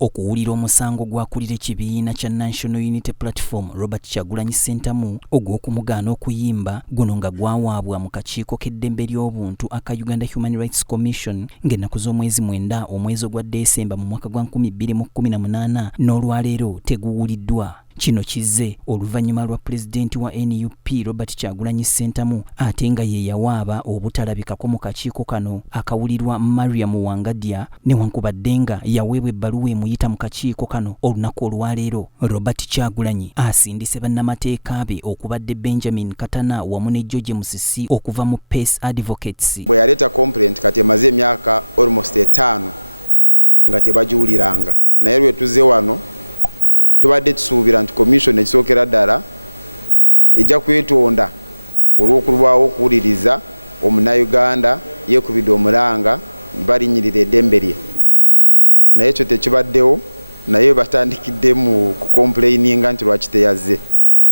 okuwulira omusango gwakulira ekibiina kya National Unity Platform Robert Kyagulanyi Ssentamu ogw'okumugaana okuyimba guno nga gwawaabwa mu kakiiko k'eddembe ly'obuntu aka Uganda Human Rights Commission ng'ennaku z'omwezi 9 omwezi ogwa Desemba mu mwaka gwa 2018 n'olwaleero teguwuliddwa. Kino kizze oluvannyuma lwa pulezidenti wa NUP Robert Kyagulanyi Ssentamu ate nga ye yawaaba obutalabikako mu kakiiko kano akawulirwa Mariam Wangadya newankubadde nga yaweebwa ebbaluwa emuyita mu kakiiko kano olunaku olwaleero. Robert Kyagulanyi asindise bannamateeka be okubadde Benjamin Katana wamu ne George Musisi okuva mu Pace Advocates. Bwe yaleeta complaint kati emaze emyaka almost 5 nga tebagiwuliranga, naye lwe tuzze wano tubadde tusuubira nti commission ekisookera ddala ejja kwetonda olw'okulwawo okuwuliriza omunnayuganda yeekubidde omulanga balinyirira eddembe lye, naye ekyo tekibaddewo, naye batandikidde mu kukomplaininga nti lwaki teyazze.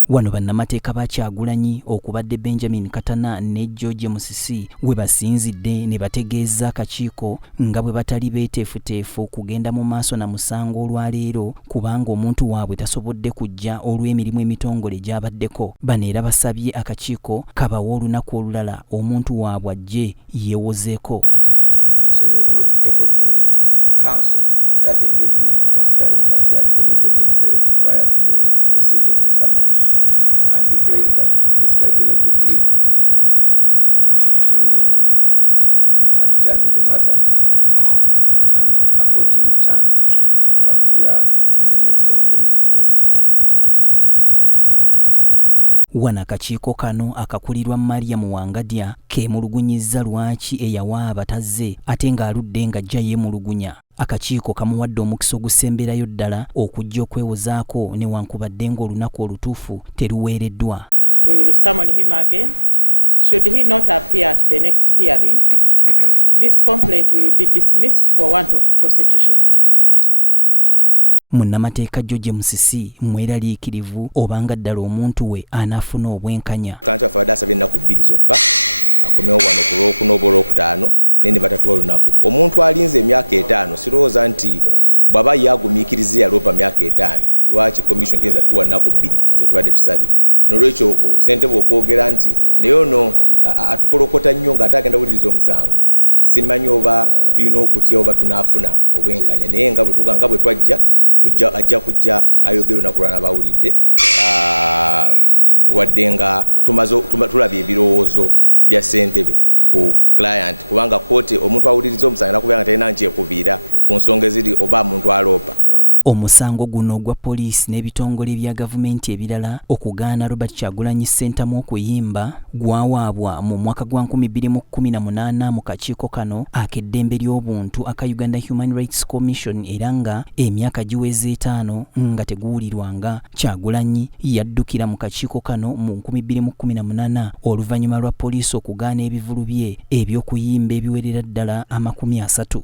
Wano bannamateeka ba Kyagulanyi okubadde Benjamin Katana ne George Musisi we basinzidde ne bategeeza akakiiko nga bwe batali beeteefuteefu kugenda mu maaso na musango olwaleero kubanga omuntu waabwe tasobodde kujja olw'emirimu emitongole gy'abaddeko. Bano era basabye akakiiko kabawa olunaku olulala omuntu waabwe ajje yeewozeeko. And so he was not able to cancel that engagement, considering that he had committed himself prior to the receipt of the summons. And he prays that this tribunal be pleased to adjourn the matter and accord him a chance to appear on the next convenient date. Wana akakiiko kano akakulirwa Mariam Wangadya keemulugunyizza lwaki eyawaaba tazze ate ng'aludde ng'ajja yeemulugunya. Akakiiko kamuwadde omukisa ogusemberayo ddala okujja okwewozaako newankubadde ng'olunaku olutuufu teruweereddwa. We will summon him again. Should he not appear at the next hearing, this complaint will be dismissed for want of prosecution. Munnamateeka George Musisi mweraliikirivu obanga ddala omuntu we anaafuna obwenkanya. Kanti afadde asabye ennaku 2 zokka akomewo wano ku Lwokuna oba Olwokutaano nene batatuwa lunaku. Omuntu alinze emyaka 5 sirowooza nti bw'aba yagumiikiriza yaloopa myaka 5 lwaki commission teyinza tuwa nnaku 2 ze tubadde tusabye. Nolwekyo ssentebe okwogera nti naye ono atukolokota nnyo ng'ate agenda wuliriza omusango, simanyi oba tulina okutya oba tunaafuna obwenkanya, naye nga bwe twajja ajja kujja ayogera olunaku lwana bawulidde wadde nga tulabye ebirowoozo bya ssentebe ku client kubanga kooti omuntu awuliriza omusango nakubera nga talina nkyekubiira ku nsonga eziri oba muntu aloopa. Omusango guno ogwa poliisi n'ebitongole bya gavumenti ebirala okugaana Robert Kyagulanyi Ssentamu okuyimba gwawaabwa mu mwaka gwa 2018 mu kakiiko kano ak'eddembe ly'obuntu aka Uganda Human Rights Commission era nga emyaka giweze 5 nga teguwulirwanga. Kyagulanyi yaddukira mu kakiiko kano mu 2018 oluvannyuma lwa poliisi okugaana ebivulu bye eby'okuyimba ebiwerera ddala 30.